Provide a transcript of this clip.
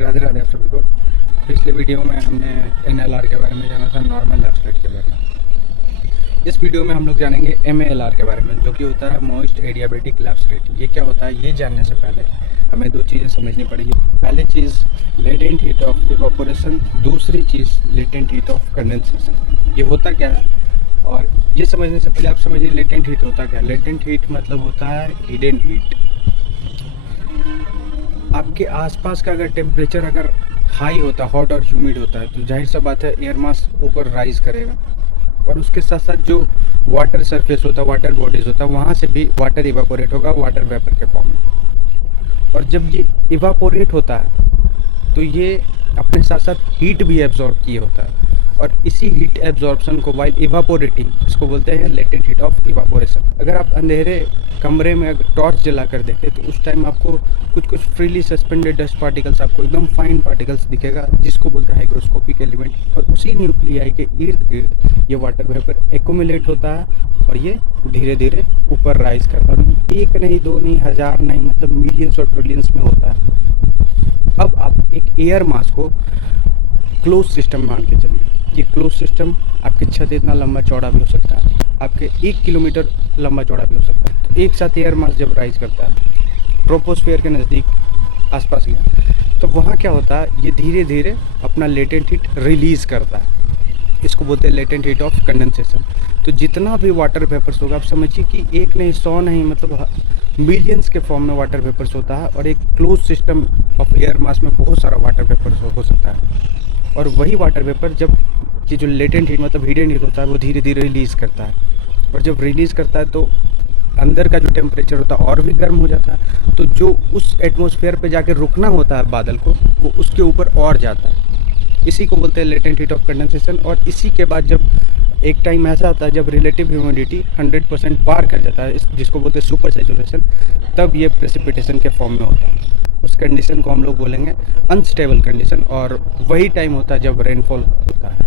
राधे राधे आप सभी को। पिछले वीडियो में हमने NLR के बारे में जाना था, नॉर्मल लैप्स रेट के बारे में। इस वीडियो में हम लोग जानेंगे MALR के बारे में, जो कि होता है मोस्ट एडियाबेटिक लैप्स रेट। ये क्या होता है, ये जानने से पहले हमें दो चीज़ें समझनी पड़ेगी। पहली चीज़ लेटेंट हीट ऑफ इवापोरेशन, दूसरी चीज़ लेटेंट हीट ऑफ कंडेंसेशन। ये होता क्या है, और ये समझने से पहले आप समझिए लेटेंट हीट होता क्या है। लेटेंट हीट मतलब होता है हिडन हीट। आपके आसपास का अगर टेम्परेचर अगर हाई होता है, हॉट और ह्यूमिड होता है, तो जाहिर सा बात है एयर मास ऊपर राइज करेगा, और उसके साथ साथ जो वाटर सरफेस होता है, वाटर बॉडीज होता है, वहाँ से भी वाटर इवापोरेट होगा वाटर वेपर के फॉर्म में। और जब ये इवापोरेट होता है तो ये अपने साथ साथ हीट भी एब्जॉर्ब किए होता है, और इसी हीट एब्जॉर्प्शन को वाइल इवापोरेटिंग, इसको बोलते हैं लेटेंट हीट ऑफ इवापोरेशन। अगर आप अंधेरे कमरे में अगर टॉर्च जला कर देखें तो उस टाइम आपको कुछ कुछ फ्रीली सस्पेंडेड डस्ट पार्टिकल्स, आपको एकदम फाइन पार्टिकल्स दिखेगा, जिसको बोलते हैं हाइग्रोस्कोपिक एलिमेंट। और उसी न्यूक्लियाई के इर्द गिर्द ये वाटर वेपर एक्यूमुलेट होता है और ये धीरे धीरे ऊपर राइज करता है। और एक नहीं, दो नहीं, हजार नहीं, मतलब मिलियंस और ट्रिलियंस में होता है। अब आप एक एयर मास को क्लोज सिस्टम मान के चलिए। ये क्लोज सिस्टम आपकी छत इतना लंबा चौड़ा भी हो सकता है, आपके 1 किलोमीटर लंबा चौड़ा भी हो सकता है। तो एक साथ एयर मास जब राइज करता है ट्रोपोस्फेयर के नज़दीक आसपास गया, तो वहाँ क्या होता है, ये धीरे धीरे अपना लेटेंट हीट रिलीज़ करता है। इसको बोलते हैं लेटेंट हीट ऑफ कंडेंसेशन। तो जितना भी वाटर वेपर्स होगा, आप समझिए कि एक नहीं, 100 नहीं, मतलब मिलियंस के फॉर्म में वाटर वेपर्स होता है। और एक close system of air mass में बहुत सारा वाटर वेपर्स हो सकता है। और वही वाटर वेपर जब कि जो लेटेंट हीट मतलब हिडन हीट होता है, वो धीरे धीरे रिलीज़ करता है। और जब रिलीज़ करता है तो अंदर का जो टेम्परेचर होता है और भी गर्म हो जाता है। तो जो उस एटमॉस्फेयर पे जाके रुकना होता है बादल को, वो उसके ऊपर और जाता है। इसी को बोलते हैं लेटेंट हीट ऑफ कंडेंसेशन। और इसी के बाद जब एक टाइम ऐसा आता है जब रिलेटिव ह्यूमिडिटी 100% पार कर जाता है, जिसको बोलते हैं सुपर सैचुरेशन, तब ये प्रेसिपिटेशन के फॉर्म में होता है। उस कंडीशन को हम लोग बोलेंगे अनस्टेबल कंडीशन, और वही टाइम होता है जब रेनफॉल होता है।